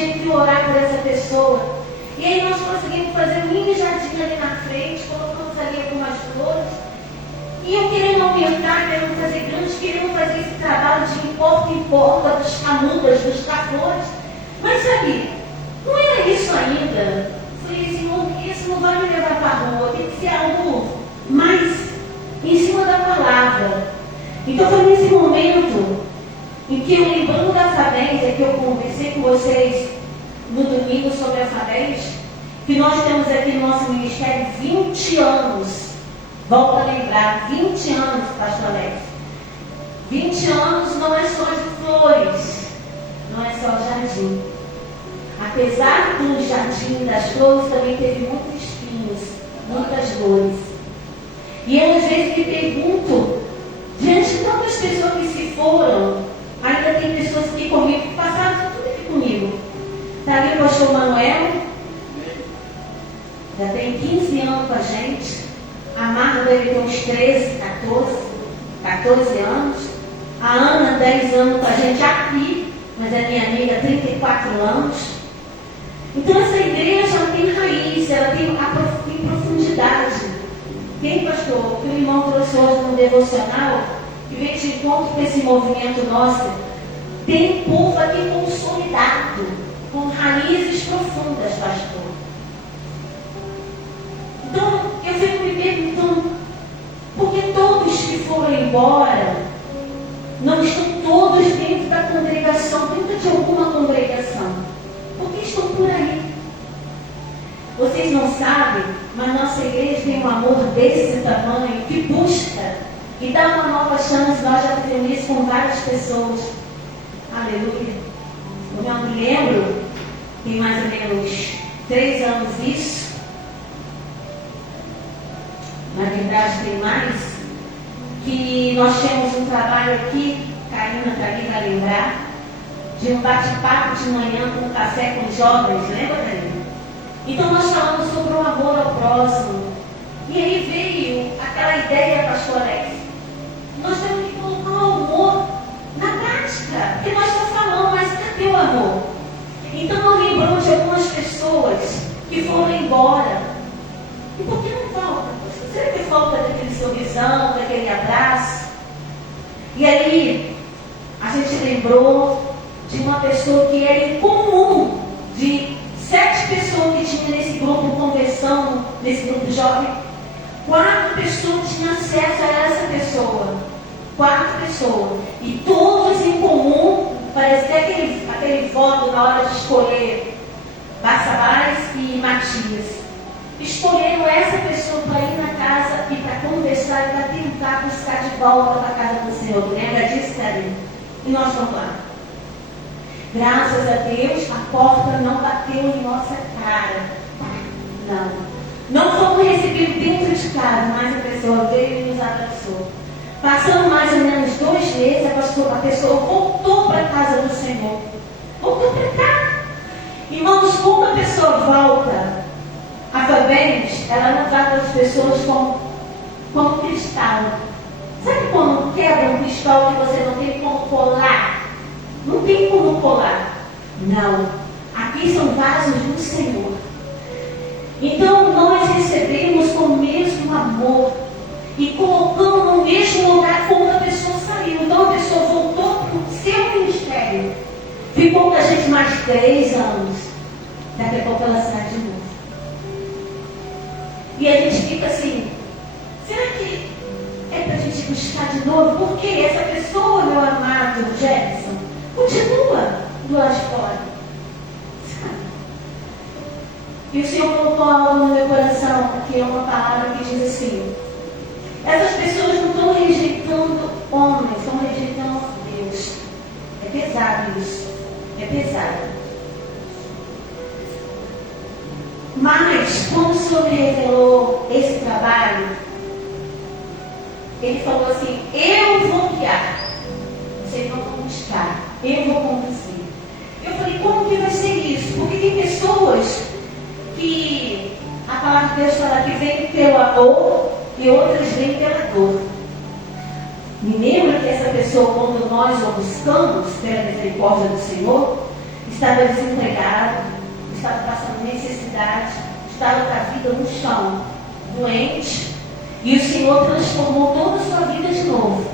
tinha que orar por essa pessoa. E aí nós conseguimos fazer um mini jardim ali na frente, colocamos ali algumas flores. E eu querendo aumentar, querendo fazer grande, querendo fazer esse trabalho de importa em porta, buscar mudas, buscar flores. Mas sabe, não era isso ainda. Falei, Senhor, isso não vai me levar para a rua, tem que ser algo mais em cima da palavra. Então foi nesse momento em que eu, lembrando da Fabéis, que eu conversei com vocês no domingo sobre a Fabéis, que nós temos aqui no nosso ministério 20 anos. Volto a lembrar, 20 anos, pastor Alex. 20 anos não é só de flores, não é só jardim. Apesar do jardim das flores, também teve muitos espinhos, muitas dores. E eu às vezes me pergunto, diante de tantas pessoas que se foram, ainda tem pessoas aqui comigo que passaram tudo aqui comigo. Está ali o pastor Manuel, já tem 15 anos com a gente. A Marta deve ter uns 13, 14 anos. A Ana, 10 anos com a gente aqui, mas é minha amiga, 34 anos. Então essa igreja tem raiz, ela tem profundidade. Tem, pastor, que o irmão trouxe hoje no devocional, que veio de encontro com esse movimento nosso, tem povo aqui consolidado, com raízes profundas, pastor. Então, eu fico me perguntando, por que todos que foram embora não estão todos dentro da congregação, dentro de alguma congregação? Por que estão por aí? Vocês não sabem, mas nossa igreja tem um amor desse tamanho que busca e dá uma nova chance. Nós já fizemos isso com várias pessoas. Aleluia. Eu não me lembro, tem mais ou menos 3 anos isso. Na verdade tem mais, que nós temos um trabalho aqui, Karina está ali para lembrar, de um bate-papo de manhã com um café com jovens, lembra, Karina? Então nós falamos sobre o amor ao próximo. E aí veio aquela ideia, pastor Alex, nós temos que colocar o amor na prática, porque nós só falamos, mas cadê o amor? Então eu lembro de algumas pessoas que foram embora. E por que não falta? Será que falta daquele sorrisão, daquele abraço? E aí, a gente lembrou de uma pessoa que era incomum, de 7 pessoas que tinha nesse grupo conversando, nesse grupo jovem. 4 pessoas tinham acesso a essa pessoa. 4 pessoas. E todos em comum, parecia aquele voto na hora de escolher Barçabás e Matias. Escolheram essa pessoa para ir na casa e para conversar e para tentar buscar de volta para a casa do Senhor. Lembra disso, Karine? E nós vamos lá. Graças a Deus, a porta não bateu em nossa cara. Não. Não fomos recebidos dentro de casa, mas a pessoa veio e nos abraçou. Passando mais ou menos 2 meses, a pessoa voltou para a casa do Senhor. Voltou para cá. Irmãos, quando a pessoa volta, a Fabéis, ela não trata as pessoas como cristal. Sabe quando quebra um cristal que você não tem como colar? Não tem como colar. Não. Aqui são vasos do Senhor. Então nós recebemos com o mesmo amor e colocamos no mesmo lugar quando a pessoa saiu. Então a pessoa voltou para o seu ministério. Ficou com a gente mais 3 anos. Daqui a pouco ela sai de novo. E a gente fica assim, será que é para a gente buscar de novo? Porque essa pessoa, meu amado Jefferson, continua do lado de fora. Sabe? E o Senhor colocou algo no meu coração, que é uma palavra que diz assim, essas pessoas não estão rejeitando homens, estão rejeitando Deus. É pesado isso. É pesado. Mas, quando o Senhor me revelou esse trabalho, Ele falou assim, eu vou guiar, vocês não vão buscar, eu vou conduzir. Eu falei, como que vai ser isso? Porque tem pessoas que a palavra de Deus fala que vem pelo amor e outras vêm pela dor. Me lembra que essa pessoa, quando nós a buscamos pela misericórdia do Senhor, estava desempregado, estava passando necessidade, estava com a vida no chão, doente, e o Senhor transformou toda a sua vida de novo.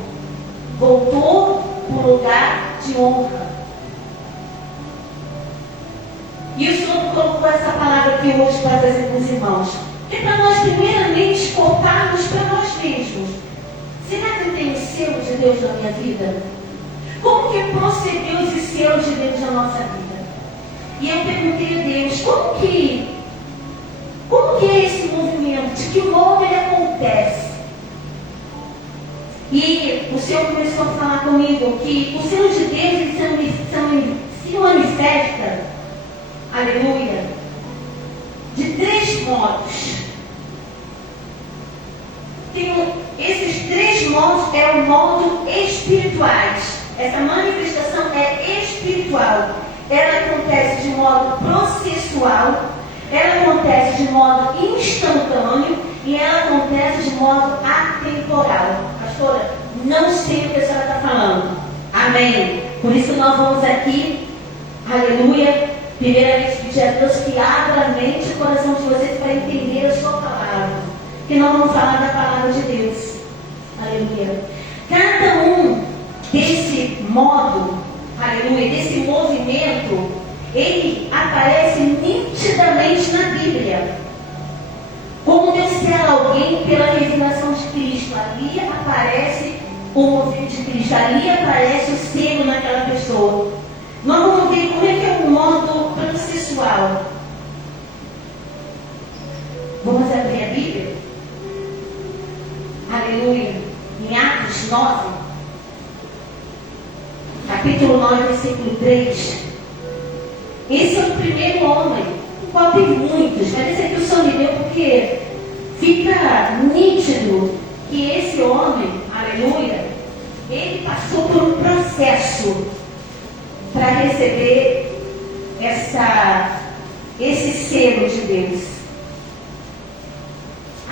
Voltou para o lugar de honra. E o Senhor colocou essa palavra aqui hoje para trazer com os irmãos. É para nós, primeiramente, focarmos para nós mesmos. Será que eu tenho selo de Deus na minha vida? Como que procedeu esse selo de Deus na nossa vida? E eu perguntei a Deus, como que é esse movimento? De que modo ele acontece? E o Senhor começou a falar comigo que o selo de Deus ele se manifesta, aleluia, de 3 modos. Esses 3 modos é o modo espirituais. Essa manifestação é espiritual. Ela acontece de modo processual, ela acontece de modo instantâneo e ela acontece de modo atemporal. Pastora, não sei o que a senhora está falando. Amém. Por isso nós vamos aqui, aleluia, primeiramente pedir a Deus que abra a mente e o coração de vocês para entender a sua palavra. Que nós vamos falar da palavra de Deus. Aleluia. Cada um desse modo, aleluia, desse movimento, ele aparece nitidamente na Bíblia. Como Deus sela alguém pela revelação de Cristo. Ali aparece o movimento de Cristo. Ali aparece o selo naquela pessoa. Nós vamos ver como é que é o modo processual. Vamos abrir a Bíblia? Aleluia. Em Atos 9, capítulo 9, versículo 3. Esse é o primeiro homem, o qual tem muitos, mas esse aqui o Senhor me deu porque fica nítido que esse homem, aleluia, ele passou por um processo para receber esse selo de Deus.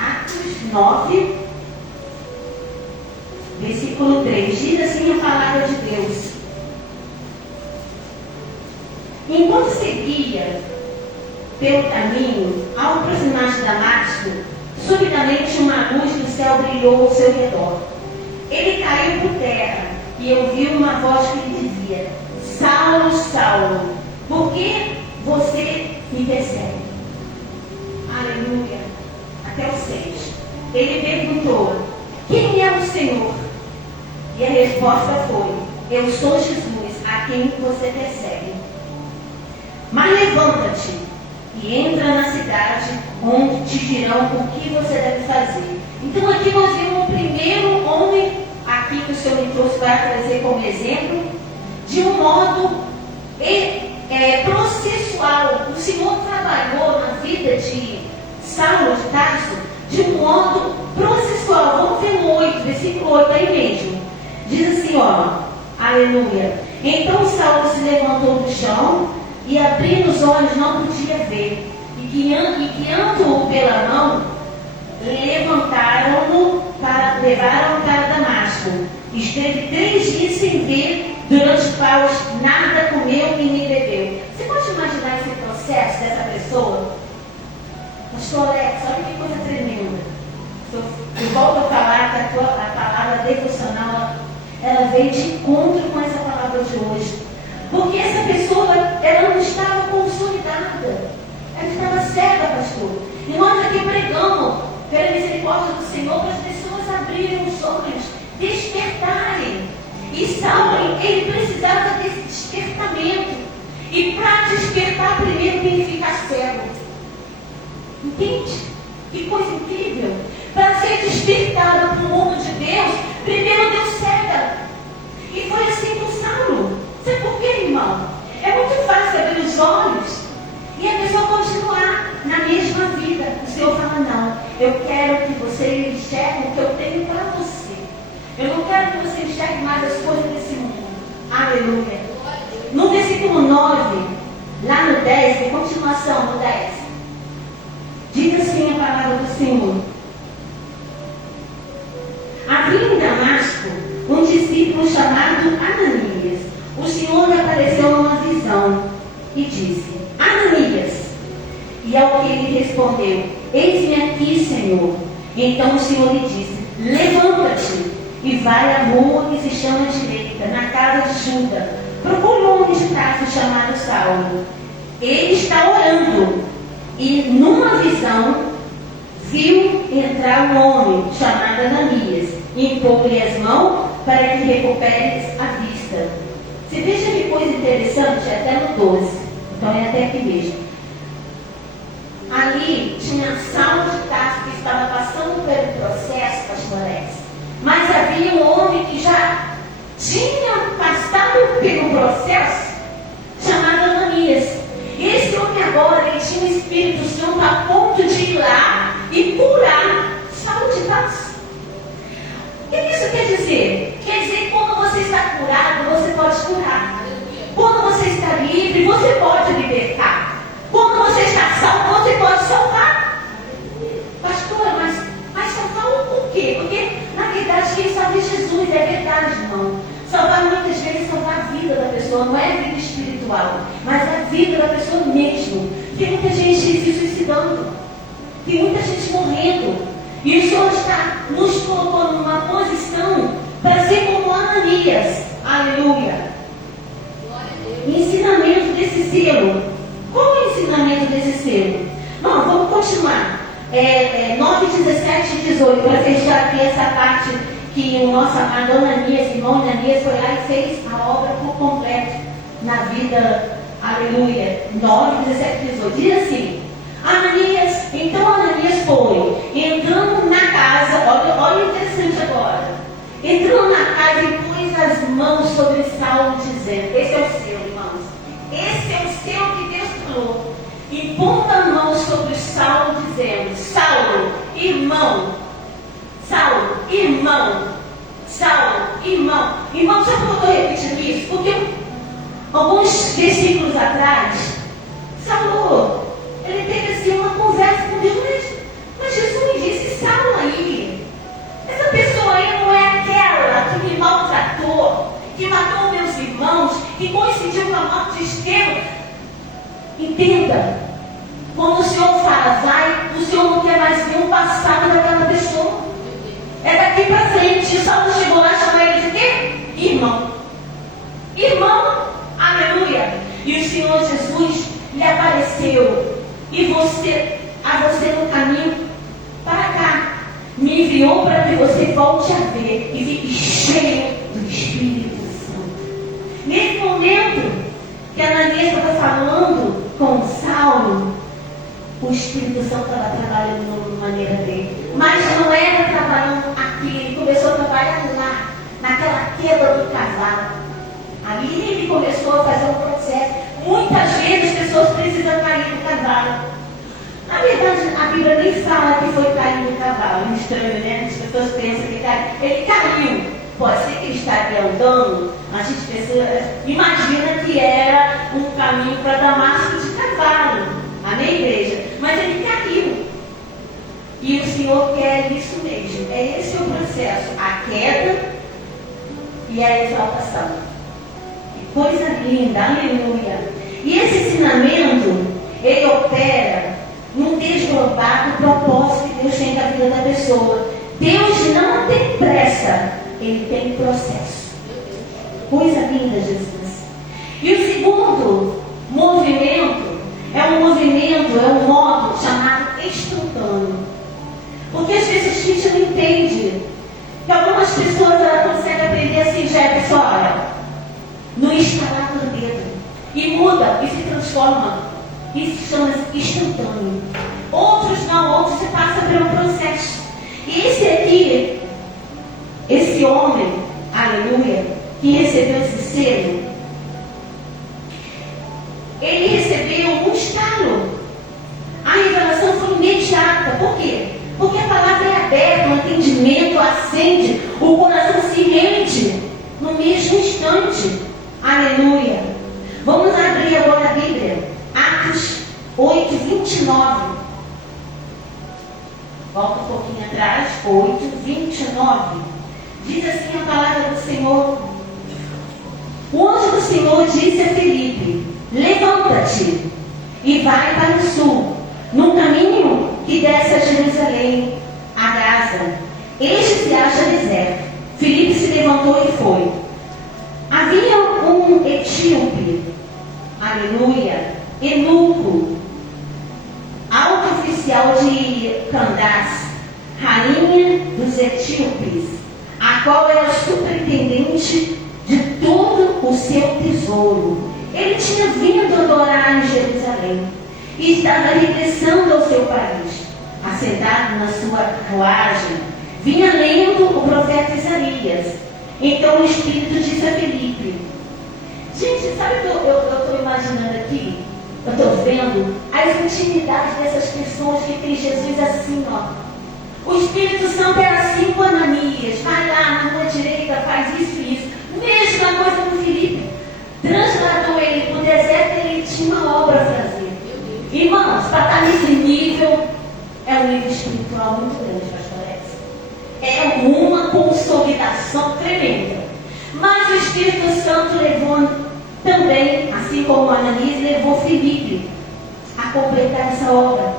Atos 9, versículo 3, diz assim a palavra de Deus: enquanto seguia pelo caminho, ao aproximar-se de Damasco, subitamente uma luz do céu brilhou ao seu redor. Ele caiu por terra e ouviu uma voz que lhe dizia: Saulo, Saulo, por que você me persegue? Aleluia. Até o 6. Ele perguntou: quem é o Senhor? E a resposta foi: eu sou Jesus, a quem você persegue. Mas levanta-te e entra na cidade, onde te dirão o que você deve fazer. Então aqui nós vimos o primeiro homem, aqui que o Senhor me trouxe para trazer como exemplo, de um modo processual. O Senhor trabalhou na vida de Saulo de Tarso de um modo processual. Vamos ver no 8, versículo 8 aí mesmo. Diz assim, ó, aleluia. Então Saulo se levantou do chão e abrindo os olhos não podia ver. E guiando-o pela mão, levaram-no para Damasco. Esteve 3 dias sem ver, durante os quais nada comeu e nem bebeu. Você pode imaginar esse processo dessa pessoa? Pastor Alex, olha que coisa tremenda. Eu volto a falar que a palavra devocional, ela veio de encontro com essa palavra de hoje. Porque essa pessoa, ela não estava consolidada. Ela estava cega, pastor. E nós aqui pregamos pela misericórdia do Senhor para as pessoas abrirem os olhos, despertarem. E Saulo, ele precisava desse despertamento. E para despertar, primeiro tem que ficar cego. Entende? Que coisa incrível. Para ser despertado para o mundo de Deus, primeiro Deus cega. E foi assim com Saulo. Sabe por quê, irmão? É muito fácil abrir os olhos e a pessoa continuar na mesma vida. O Senhor fala, não, eu quero que você enxergue o que eu tenho para você. Eu não quero que você enxergue mais as coisas desse mundo. Aleluia. No versículo 9, lá no 10, em continuação no 10, diz assim a palavra do Senhor: havia em Damasco um discípulo chamado Ananias. O Senhor lhe apareceu numa visão e disse: Ananias. E ao que ele respondeu: Eis-me aqui, Senhor. Então o Senhor lhe disse: Levanta-te e vai à rua que se chama Direita, na casa de Judas. Procure um homem de Tarso chamado Saulo. Ele está orando. E numa visão viu entrar um homem chamado Ananias, impor-lhe as mãos para que recuperes a vista. Você veja que coisa interessante, até no 12. Então é até aqui mesmo. Ali tinha Saulo de Tarso que estava passando pelo processo, pastor Alex. Mas havia um homem que já tinha passado pelo processo, chamado Ananias. Esse homem agora, ele tinha o Espírito Santo a ponto de ir lá e curar Saulo de Tarso. O que isso quer dizer? Quer dizer que quando você está curado, você pode curar. Quando você está livre, você pode libertar. Quando você está salvo, você pode salvar. Pastora, mas salvar por quê? Porque, na verdade, quem salva é Jesus, é verdade, irmão. Salvar muitas vezes salvar a vida da pessoa, não é a vida espiritual, mas a vida da pessoa mesmo. Tem muita gente se suicidando, tem muita gente morrendo. E o Senhor está nos colocando numa posição para ser como Ananias. Aleluia. Ensinamento desse selo. Qual é o ensinamento desse selo? Bom, vamos continuar. 9, 17 e 18, para fechar aqui essa parte que o nosso amado Ananias, irmão Ananias, foi lá e fez a obra por completo na vida, aleluia. 9, 17 e 18, diz assim: Ananias, então Ananias foi, entrando na casa, olha o interessante agora, entrando na casa e pôs as mãos sobre Saulo, dizendo: esse é o seu, irmãos, esse é o seu que Deus falou, e pondo a mão sobre Saulo, dizendo: Saulo, irmão, Saulo, irmão, Saulo, irmão. Irmão, sabe por que eu estou repetindo isso? Porque alguns versículos atrás, Saulo, ele teve assim uma conversa com Deus, mas Jesus me disse: Saulo aí, essa pessoa aí não é aquela que me maltratou, que matou meus irmãos, que coincidiu com a morte de Estevão. Entenda, quando o Senhor fala vai, o Senhor não quer mais ver o passado daquela pessoa. É daqui para frente. Saulo chegou lá e chamou ele de quê? Irmão. Irmão, aleluia. E o Senhor Jesus lhe apareceu. E a você no caminho para cá, me enviou para que você volte a ver e fique cheio do Espírito Santo. Nesse momento que Ananias estava falando com Saulo, o Espírito Santo estava trabalhando de maneira dele. Mas não era trabalhando aqui, ele começou a trabalhar lá, naquela queda do casal. Ali ele começou a fazer um processo. Muitas vezes as pessoas precisam cair do cavalo. Na verdade, a Bíblia nem fala que foi cair do cavalo. É estranho, né? As pessoas pensam que caiu. Ele caiu. Pode ser que ele estaria andando, a gente imagina que era um caminho para Damasco de cavalo. Amém, igreja? Mas ele caiu. E o Senhor quer isso mesmo. É esse o processo. A queda e a exaltação. Que coisa linda, aleluia. E esse ensinamento, ele opera num desdobrar do propósito que Deus tem na vida da pessoa. Deus não tem pressa, ele tem processo. Coisa linda, Jesus. E o segundo movimento é um modo chamado espontâneo. Porque às vezes a gente não entende. Que algumas pessoas conseguem aprender assim, Jefferson, olha, no estalar do dedo. E muda, e se transforma. Isso chama-se instantâneo. Outros não, outros se passam por um processo. E esse aqui, esse homem, aleluia, que recebeu esse selo, ele recebeu um estalo. A revelação foi imediata. Por quê? Porque a palavra é aberta, o entendimento acende, o coração se rende no mesmo instante. Aleluia. Vamos abrir agora a Bíblia. Atos 8, 29. Volta um pouquinho atrás. 8, 29. Diz assim a palavra do Senhor: o anjo do Senhor disse a Filipe: levanta-te e vai para o sul, no caminho que desce a Jerusalém, a Gaza. Este se acha deserto. Filipe se levantou e foi. Havia um etíope, aleluia, eunuco, alto oficial de Candace, rainha dos etíopes, a qual era superintendente de todo o seu tesouro. Ele tinha vindo adorar em Jerusalém e estava regressando ao seu país. Assentado na sua carruagem, vinha lendo o profeta Isaías. Então o Espírito disse a Filipe: gente, sabe o que eu estou imaginando aqui? Eu estou vendo as intimidades dessas pessoas que tem Jesus assim, ó. O Espírito Santo é assim com Ananias. Vai lá na rua direita, faz isso e isso. Mesma coisa com Filipe. Transladou ele para o deserto e ele tinha uma obra a fazer. Irmãos, para estar nesse nível, é um nível espiritual muito grande, pastor Edson. É uma consolidação tremenda. Mas o Espírito Santo levou também, assim como Ananias, levou Filipe a completar essa obra.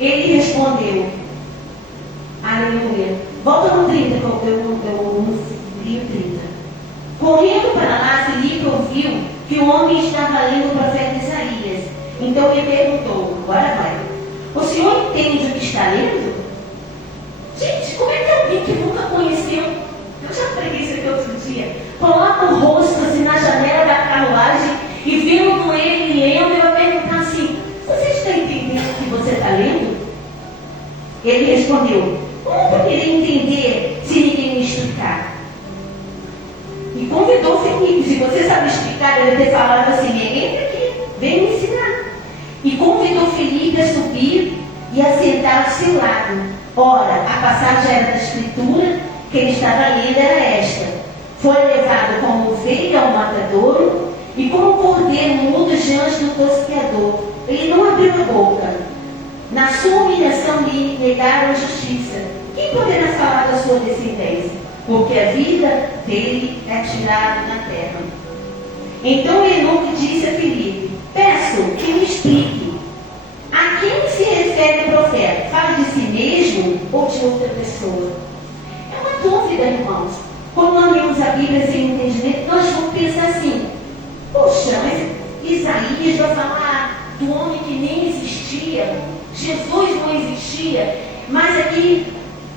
Ele respondeu, aleluia. Volta no 30, que eu li o 30. Correndo para lá, Filipe ouviu que o homem estava lendo o profeta Isaías. Então ele perguntou, agora vai, o senhor entende o que está lendo? Gente, como é que alguém que nunca conheceu, eu já preguei isso aqui outro dia, coloca o rosto assim na janela da carruagem e vendo com ele lendo, eu vou perguntar assim, você está entendendo o que você está lendo? Ele respondeu, como poderia entender se ninguém me explicar? E convidou Filipe, se você sabe explicar, deve ter falado assim, entra aqui, vem me ensinar. E convidou Filipe a subir e a sentar ao seu lado. Ora, a passagem era da Escritura, que ele estava lendo era esta: foi levado como ovelha ao matadouro, e como cordeiro mudo diante do tosqueador. Ele não abriu a boca. Na sua humilhação lhe negaram a justiça. Quem poderá falar da sua descendência? Porque a vida dele é tirada na terra. Então o eunuco disse a Filipe: peço que me explique, a quem se refere o profeta? Fala de si mesmo ou de outra pessoa? É uma dúvida, irmãos. Quando nós lemos a Bíblia sem entendimento, nós vamos pensar assim: poxa, mas Isaías vai falar do homem que nem existia, Jesus não existia, mas aqui,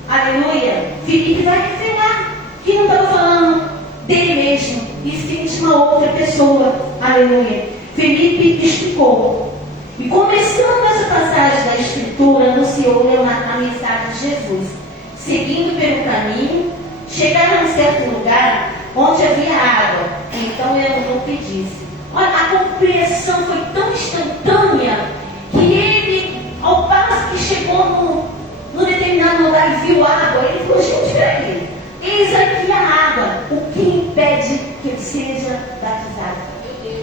aleluia, Filipe vai revelar que não estava falando dele mesmo, e sim de uma outra pessoa, aleluia. Filipe explicou. E começando essa passagem da Escritura, anunciou-lhe a mensagem de Jesus. Seguindo pelo caminho, chegaram a um certo lugar onde havia água. Então o eunuco disse: olha, a compreensão foi tão instantânea que ele, ao passo que chegou no determinado lugar e viu água, ele falou: gente, peraí, eis aqui a água, o que impede que eu seja batizado?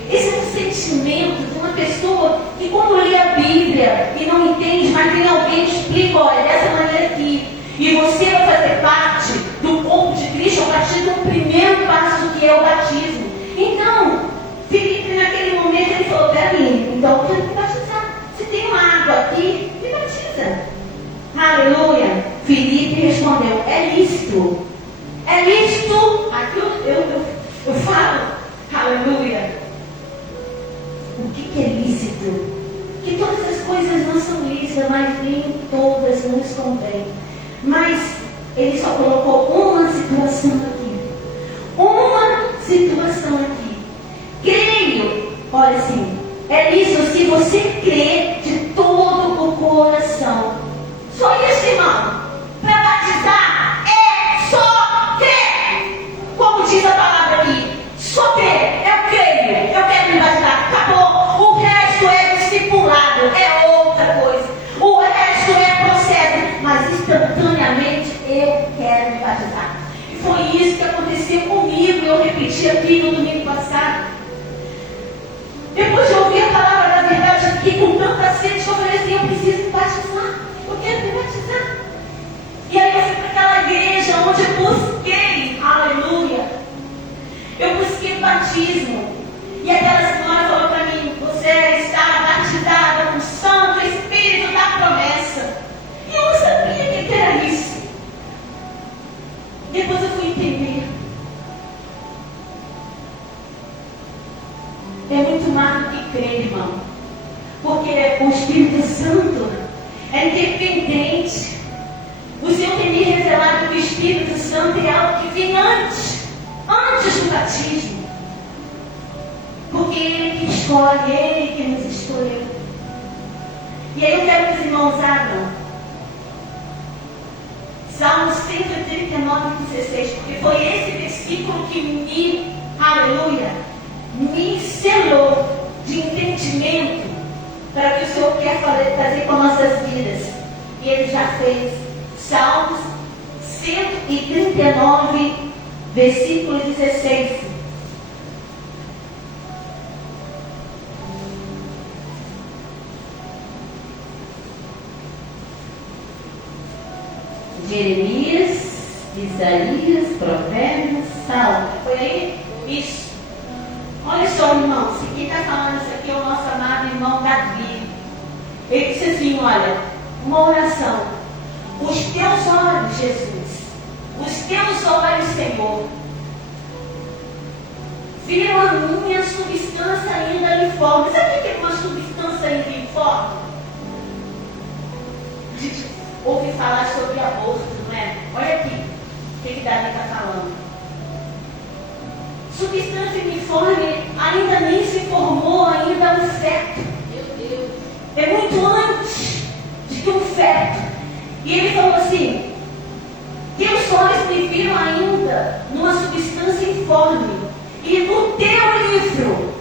Esse é um sentimento de uma pessoa que, quando lê a Bíblia e não entende, mas vem alguém que explica: olha, dessa maneira aqui, e você vai fazer parte do corpo de Cristo a partir do primeiro passo, que é o batismo. Então, Filipe, naquele momento, ele falou: peraí, então eu quero me batizar. Se tem uma água aqui, me batiza. Aleluia. Filipe respondeu: é lícito. É lícito. Aqui eu falo, aleluia. O que é lícito? Que todas as coisas não são lícitas, mas nem todas nos convêm. Mas ele só colocou uma situação aqui. Uma situação aqui. Creio, olha assim, é lícito se você crê de todo o coração. Só isso, irmão. Para batizar é só crer. Como diz a palavra aqui, só crer. Eu creio, eu quero me batizar. Acabou. O resto é discipulado, é outra coisa. O resto é processo. Mas instantaneamente eu quero me batizar. E foi isso que aconteceu comigo. Eu repeti aqui no domingo passado. Depois de ouvir a palavra da verdade, eu fiquei com tanta sede que eu falei assim: eu preciso me batizar. Eu quero me batizar. E aí eu fui para aquela igreja onde eu busquei, aleluia. Eu busquei batismo. E aquela senhora falou Depois eu fui entender. É muito mais do que crer, irmão. Porque o Espírito Santo é independente. O Senhor tem me revelado que o Espírito Santo é algo que vem antes do batismo. Porque Ele que escolhe, Ele que nos escolheu. E aí eu quero que os irmãos abram Salmo 139:16, porque foi esse versículo que me, aleluia, me selou de entendimento para o que o Senhor quer fazer com nossas vidas. E Ele já fez. Salmos 139, versículo 16. Jeremias, Isaías, Provérbios, Salmos. Foi aí? Isso. Olha só, irmãos, quem está falando isso aqui é o nosso amado irmão Davi. Ele disse assim, olha, uma oração. Os teus olhos, Jesus, os teus olhos, Senhor, viram a minha substância ainda informe. Sabe o que é uma substância ainda informe? A gente ouve falar sobre aborto, não é? Olha aqui, o que Davi está falando. Substância uniforme ainda nem se formou ainda um feto. Meu Deus. É muito antes de que um feto. E ele falou assim, teus olhos me viram ainda numa substância informe. E no teu livro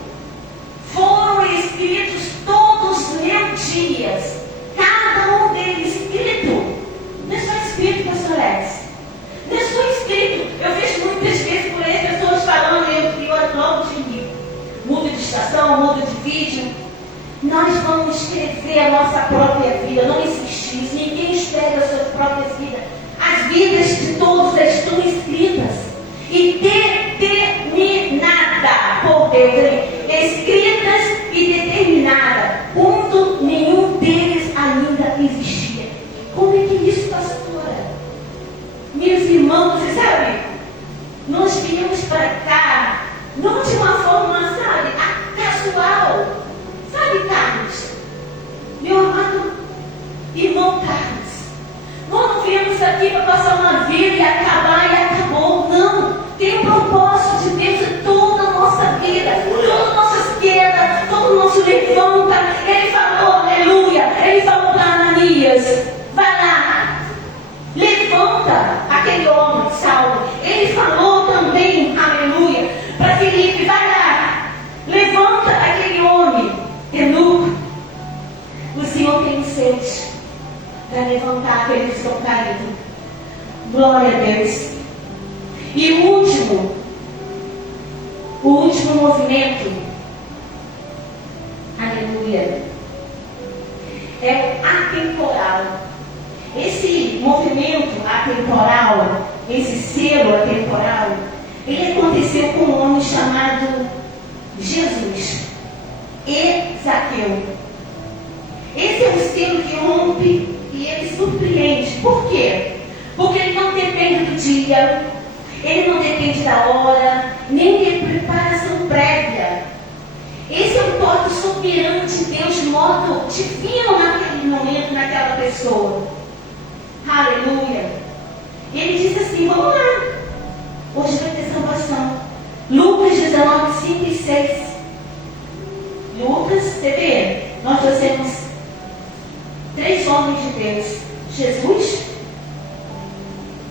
foram escritos todos os meus dias. Cada um deles escrito. Não é só escrito, pastor Alex. Não é só escrito. Eu vejo muitas vezes por aí pessoas falando, eu logo de mudo de estação, mudo de vídeo. Nós vamos escrever a nossa própria vida. Não existe isso. Ninguém escreve as suas próprias vidas. As vidas de todos estão escritas e determinadas por Deus. Escritas e determinadas. Quando nenhum deles ainda existia. Como é que é isso, pastora? Meus irmãos, você sabe? Nós viemos para cá, não de uma forma, sabe, casual. Sabe, Carlos? Meu amado irmão Carlos, nós não viemos aqui para passar uma vida e acabar e acabou. Não. Tem um propósito de Deus em toda a nossa vida, todas as nossas quedas, todo o nosso levanta. Ele falou, aleluia. Ele falou para Ananias, vai lá, levanta aquele homem, Saulo. Ele falou também, aleluia, para Filipe, vai lá, levanta aquele homem, eunuco. O Senhor tem sede para levantar aqueles que estão caídos. Glória a Deus. E o último movimento, aleluia, é atemporal. Esse movimento atemporal, esse selo atemporal, ele aconteceu com um homem chamado Jesus e Zaqueu. Esse é o selo que rompe e ele surpreende. Por quê? Porque ele não depende do dia, ele não depende da hora, nem de preparação prévia. Esse é o toque soberano de Deus, de modo divino naquele momento, naquela pessoa. Aleluia. Ele diz assim, vamos lá. Hoje vai ter salvação. Lucas 19, 5 e 6. Lucas, você vê? Nós trouxemos 3 homens de Deus. Jesus,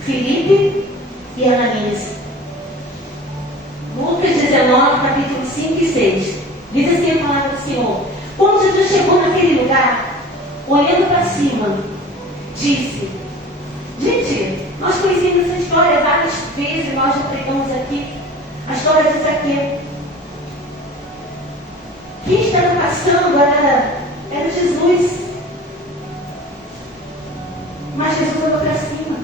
Filipe e Ananias. Lucas 19, capítulo 5 e 6. Diz assim a palavra do Senhor. Quando Jesus chegou naquele lugar, olhando para cima, disse, gente, nós conhecemos essa história várias vezes, nós já pregamos aqui, a história de Zaqueu. Quem estava passando era Jesus. Mas Jesus olhou para cima.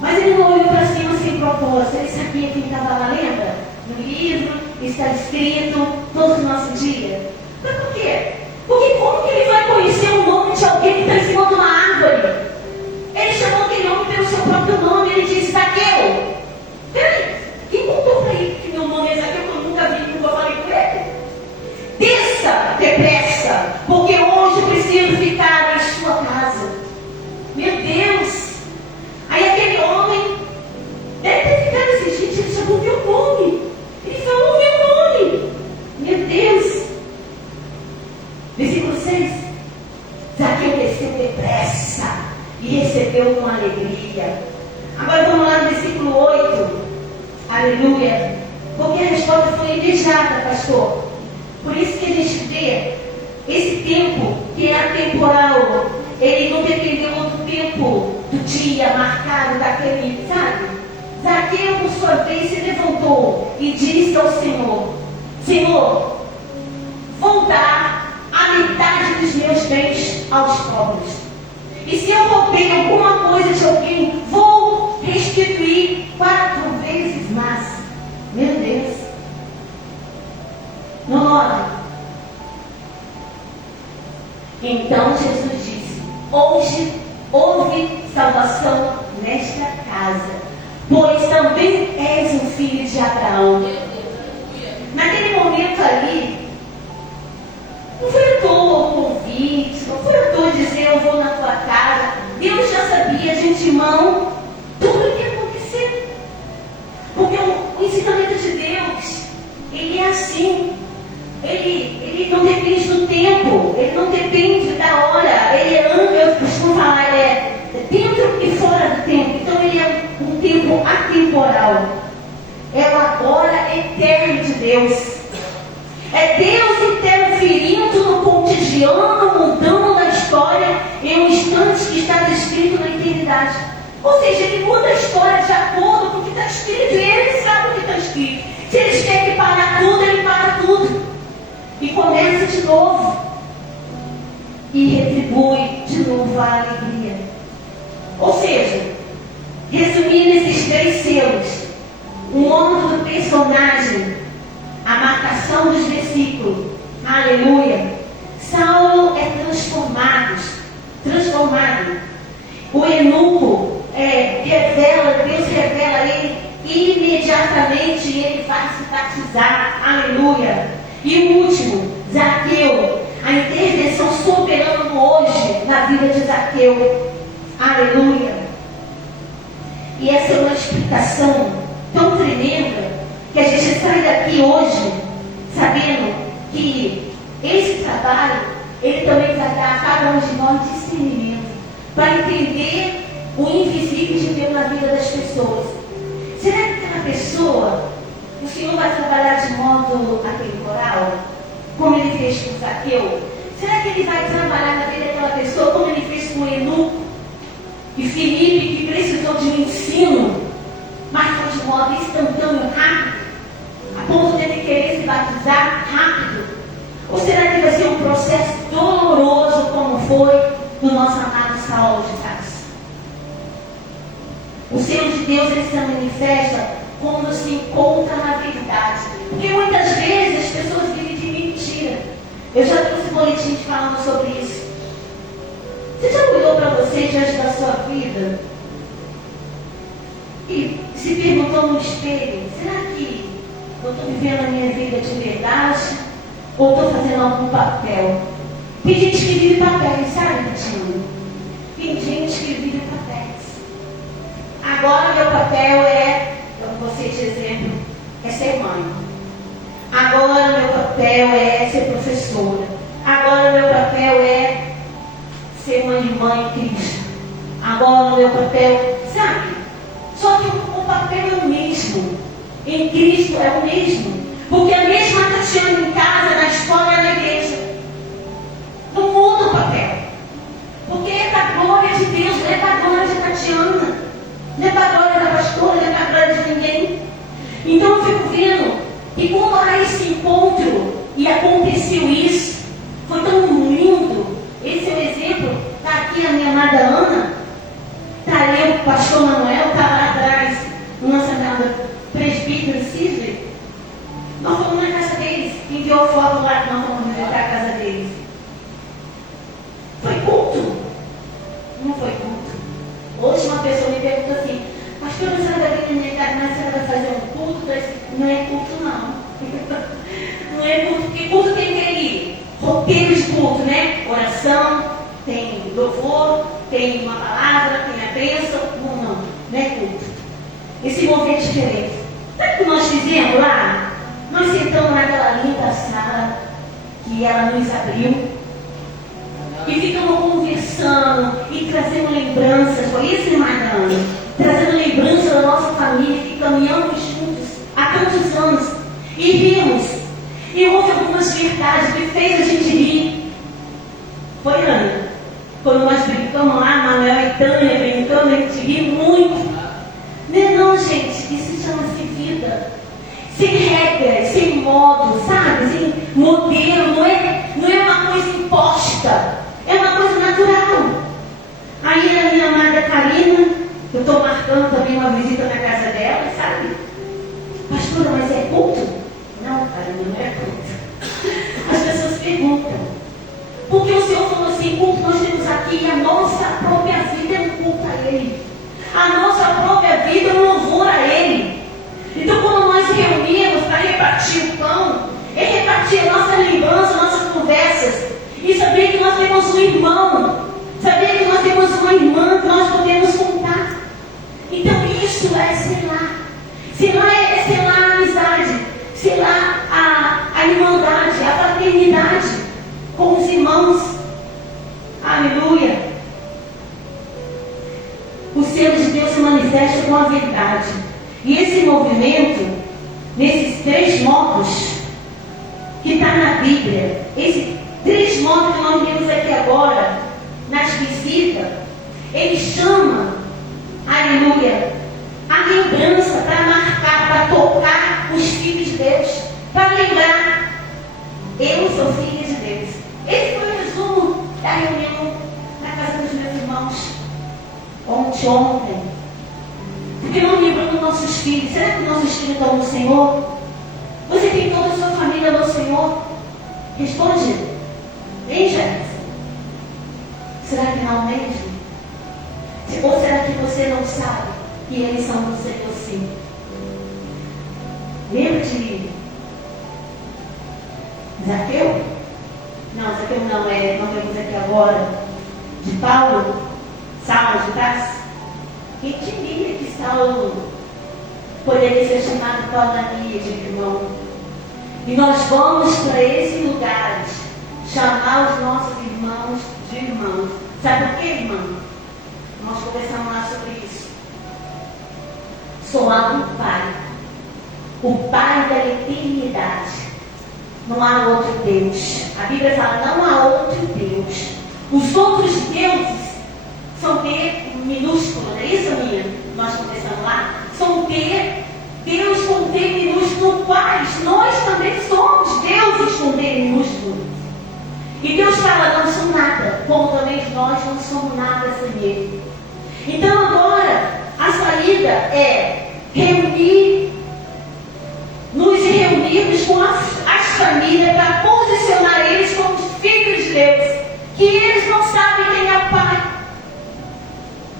Mas ele não olhou para cima sem propósito. Ele sabia quem estava lá, lembra? No livro, está escrito, todo o nosso dia. Mas por quê? Porque como que ele vai conhecer o nome de alguém que está em cima de uma árvore? Ele chamou aquele homem pelo seu próprio nome. recebeu com alegria. Agora vamos lá no versículo 8. Aleluia. Porque a resposta foi imediata, pastor. Por isso que a gente vê esse tempo que é atemporal. Ele não dependeu do tempo do dia marcado daquele, sabe? Zaqueu, por sua vez, se levantou e disse ao Senhor: Senhor, vou dar a metade dos meus bens aos pobres. E se eu roubei alguma coisa de alguém, vou restituir 4 vezes mais. Meu Deus. No 9. Então Jesus disse: hoje houve salvação nesta casa, pois também és um filho de Abraão. Naquele momento ali, não foi à toa o convite, não foi à toa dizer eu vou na tua casa. Deus já sabia de antemão tudo o que ia acontecer. Porque o ensinamento de Deus, ele é assim. Ele não depende do tempo, ele não depende da hora. Ele anda, eu costumo falar, dentro e fora do tempo. Então ele é um tempo atemporal. É o agora eterno de Deus. É Deus interferindo no cotidiano, mudando a história em um instante que está descrito na eternidade. Ou seja, ele muda a história de acordo com o que está escrito, e ele sabe o que está escrito. Se ele quer que parar tudo, ele para tudo. E começa de novo. E retribui de novo a alegria. Ou seja, resumindo esses 3 selos, o nome do personagem, a marcação dos versículos, aleluia. Saulo é transformado. O eunuco Deus revela a ele imediatamente, e ele vai se batizar, aleluia. E o último, Zaqueu, a intervenção soberana no hoje na vida de Zaqueu, aleluia. E essa é uma explicação tão tremenda que a gente sai daqui hoje sabendo que esse trabalho, ele também vai dar a cada um de nós discernimento para entender o invisível de Deus na vida das pessoas. Será que aquela pessoa, o Senhor vai trabalhar de modo atemporal, como ele fez com Zaqueu? Será que ele vai trabalhar na vida daquela pessoa como ele fez com Eunuco e Filipe, que precisou de um ensino, mas foi de modo instantâneo, rápido, a ponto de ele querer se batizar rápido? Ou será que vai ser um processo doloroso, como foi do nosso amado Saulo de Tarso? O selo de Deus, ele se manifesta quando se encontra na verdade. Porque muitas vezes as pessoas vivem de mentira. Eu já trouxe boletins falando sobre isso. Você já olhou para você diante da sua vida e se perguntou no espelho: será que eu estou vivendo a minha vida de verdade ou estou fazendo algum papel? Tem gente que vive papéis, sabe, Betinho? Tem gente que vive papéis. Agora meu papel eu vou ser de exemplo, é ser mãe. Agora meu papel é ser professora. Agora meu papel é ser mãe em Cristo. Agora meu papel, sabe? Só que o papel é o mesmo. Em Cristo é o mesmo. Porque a mesma Tatiana em casa, na escola e na igreja. Não muda o papel. Porque é da glória de Deus, não é da glória de Tatiana. Não é da glória da pastora, não é da glória de ninguém. Então eu fico vendo que quando há esse encontro e aconteceu isso, foi tão lindo. Esse é o exemplo. Está aqui a minha amada Ana, está ali o pastor Manuel, está lá atrás o nosso amado presbítero Cisne. Nós fomos na casa deles, enviou foto lá que nós fomos visitar a casa deles. Foi culto? Não foi culto. Hoje uma pessoa me pergunta assim: pastor, a senhora vai vir na minha casa, mas a senhora vai fazer um culto? Não é culto, não. Não é culto, porque culto tem que ir. Roteiro de culto, né? Oração, tem louvor, tem uma palavra, tem a bênção. Não é culto. Esse mover é diferente. Sabe o que nós fizemos lá? Nós sentamos naquela linda sala que ela nos abriu e ficamos conversando. conversando e trazendo lembranças. Foi isso, irmã Dani? Trazendo lembranças da nossa família, que caminhamos juntos há tantos anos. E rimos. E houve algumas verdades que fez a gente rir. Foi, Ana? Quando nós brincamos lá, Manuel e Tânia brincando, a gente riu muito. Não, gente, isso chama-se vida. Sem regras, sem modo, sabe? Sem modelo, não é uma coisa imposta, é uma coisa natural. Aí a minha amada Karina, eu estou marcando também uma visita na casa dela, sabe? Pastora, mas é culto? Não, Karina, não é culto. As pessoas perguntam. Porque o Senhor falou assim, culto nós temos aqui, a nossa própria vida é um culto a Ele. A nossa própria vida é um louvor a Ele. Então quando nós reunimos para repartir o pão, é repartir a nossa lembrança, nossas conversas. E saber que nós temos um irmão. Saber que nós temos uma irmã que nós podemos contar. Então isso é selar. Selar é selar a amizade. Selar a irmandade, a fraternidade com os irmãos. Aleluia. O selo de Deus se manifesta com a verdade. E esse movimento, nesses 3 modos que está na Bíblia, esses 3 modos que nós vemos aqui agora, nas visitas, ele chama, aleluia, a lembrança para marcar, para tocar os filhos de Deus, para lembrar, eu sou filha de Deus. Esse foi o resumo da reunião na casa dos meus irmãos, ontem. Porque não lembramos nossos filhos. Será que nossos filhos estão no Senhor? Você tem toda a sua família no Senhor? Responde. Hein, Jefferson? Será que não mesmo? Ou será que você não sabe que eles são do Senhor sim? Lembra de Zaqueu? Não, Zaqueu não vemos aqui agora. De Paulo? Saulo de Tarso? Quem diria que Saulo poderia ser chamado Paulo-Ananias, irmão? E nós vamos para esses lugares chamar os nossos irmãos de irmãos. Sabe por quê, irmão? Nós conversamos lá sobre isso. Sou o Pai. O Pai da eternidade. Não há outro Deus. A Bíblia fala, não há outro Deus. Os outros deuses são D minúsculo, não é isso, minha? Nós conversamos lá. São Deus com D minúsculo, quais nós também somos deuses com D minúsculo. E Deus fala, não sou nada, como também nós não somos nada sem Ele. Então agora, a saída é nos reunirmos com as famílias para posicionar eles como filhos de Deus. Que eles não sabem quem é o Pai.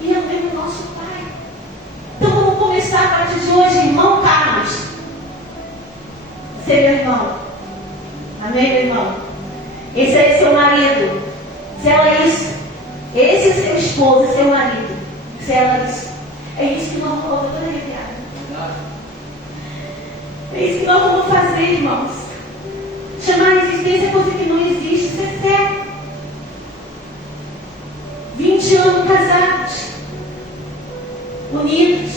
E é o mesmo nosso Pai. Então vamos começar a partir de hoje, irmão Carlos. Você é meu irmão. Amém, meu irmão? Esse é seu marido. Sela isso. Esse é seu esposo, seu marido. Sela isso. É isso que nós vamos fazer, toda arrepiada. É isso que nós vamos fazer, irmãos. Chamar a existência coisa que não existe. Isso é fé. 20 anos casados, unidos,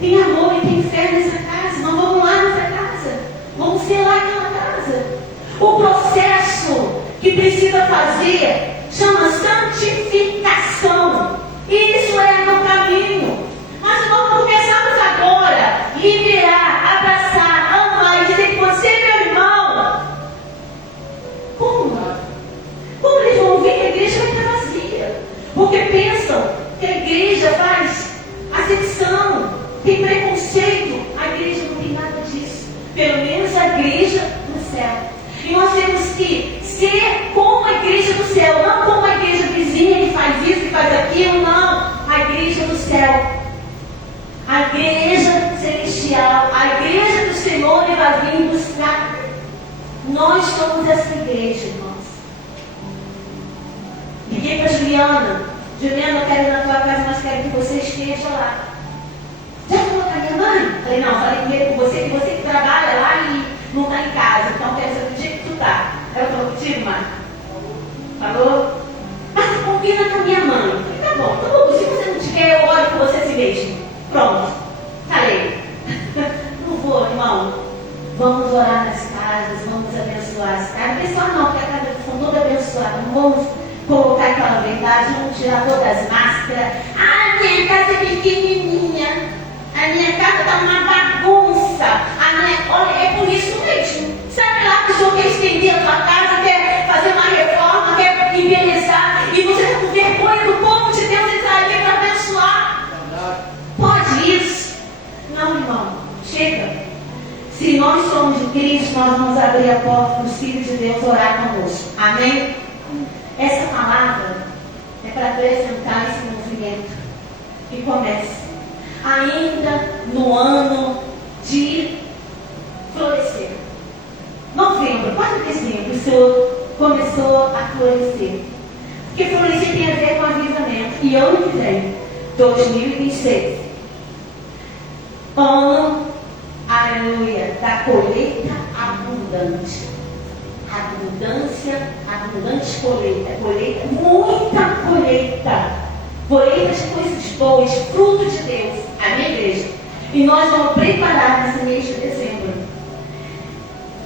tem amor e tem fé nessa casa. Nós vamos lá nessa casa, vamos selar aquela casa. O processo que precisa fazer chama santificação. Isso é no caminho. Mas nós começamos agora a liberar, abraçar, amar e dizer que você é meu irmão. Como? Como eles vão vir, a igreja vai estar vazia. Porque pensam que a igreja faz acepção, tem preconceito. A igreja não tem nada disso. Pelo menos a igreja do céu. E nós temos que ser como a igreja do céu, não como a igreja vizinha que faz isso, que faz aquilo, não. A igreja do céu. A igreja celestial, a igreja do Senhor e vai vir buscar. Nós somos essa igreja, irmãos. Liguei para a Juliana, eu quero ir na tua casa, mas quero que você esteja lá. Já falou com a minha mãe? Falei, não, falei primeiro com você, que você que trabalha lá e não está em casa, então quero saber do jeito que tu está. Ela falou contigo, mãe? Falou? Mas combina com a minha eu oro por você assim mesmo. Pronto, falei. Não vou, irmão. Vamos orar nas casas, vamos abençoar as casas. Abençoar não, porque as casas são todas abençoadas. Não vamos colocar aquela verdade, vamos tirar todas as máscaras. Ah, minha casa é pequenininha. A minha casa está uma bagunça. Olha, é por isso mesmo. Sabe lá que o senhor quer estender a sua casa, quer fazer uma reforma, quer embelezar, e você está com vergonha do povo de Deus entrar ali para abençoar? Pode isso? Não, irmão. Chega. Se nós somos de Cristo, nós vamos abrir a porta para os filhos de Deus orar conosco. Amém? Essa palavra é para apresentar esse movimento que comece ainda no ano de florescer. Novembro, 4 de dezembro, o Senhor começou a florescer. Porque florescer tem a ver com avivamento. E ano que vem, 2026, ano, aleluia, da colheita abundante. Abundante colheita, muita colheita. Colheita de coisas boas, fruto de Deus. Amém, igreja? E nós vamos preparar nesse mês de dezembro.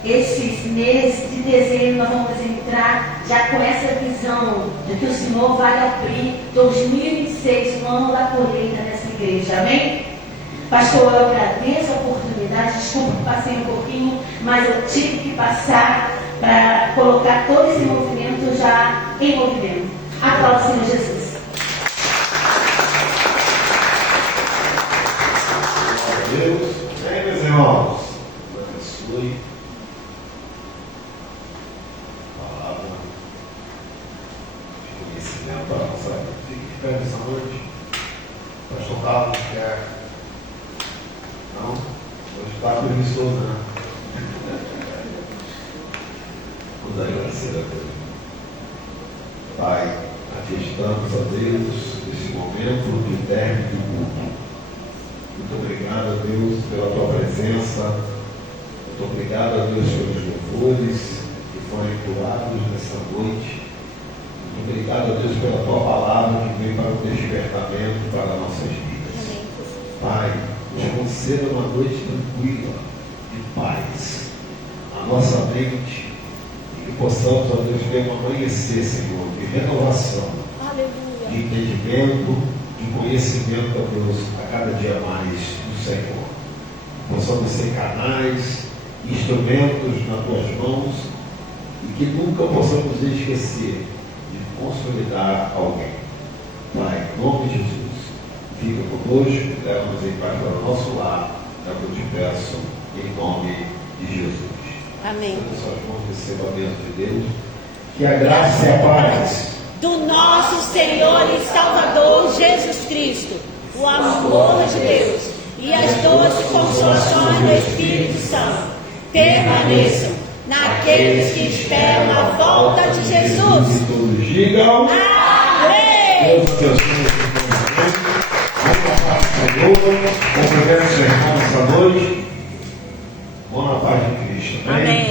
Esses meses de dezembro nós vamos entrar já com essa visão de que o Senhor vai abrir 2026, o ano da colheita nessa igreja. Amém? Pastor, eu agradeço a oportunidade, desculpa que passei um pouquinho, mas eu tive que passar para colocar todo esse movimento já em movimento. Aplauda o Senhor Jesus. Deus, bem, meus irmãos, abençoe a palavra de conhecimento para a nossa vida. Fique de pé nessa noite. Pastor Carlos quer. Não? Hoje está preguiçoso, né? Vamos agradecer a Deus. Pai, aqui estamos, a Deus, nesse momento de término do culto. Muito obrigado, a Deus, pela tua presença. Muito obrigado, a Deus, pelos louvores que foram entoados nessa noite. Muito obrigado, a Deus, pela tua palavra que veio para o despertamento para nossas vidas. Pai, nos conceda uma noite tranquila, de paz, a nossa mente, e que possamos, ó Deus, ver um amanhecer, Senhor, de renovação, de entendimento, de conhecimento, ó Deus, a cada dia mais do Senhor. Possamos ser canais, instrumentos nas tuas mãos, e que nunca possamos esquecer de consolidar alguém. Pai, em nome de Jesus, fica conosco, leva-nos em paz para o nosso lar, é o que eu te peço, em nome de Jesus. Amém. Suas mãos, receba a bênção de Deus, que a graça e a paz do nosso Senhor e Salvador Jesus Cristo, o amor de Deus e as doces consolações do Espírito Santo permaneçam naqueles que esperam a volta de Jesus. E todos digam Amém. Deus abençoe. Vamos passar para o Senhor, cumprimento os irmãos essa noite. Bom na paz de Cristo. Amém.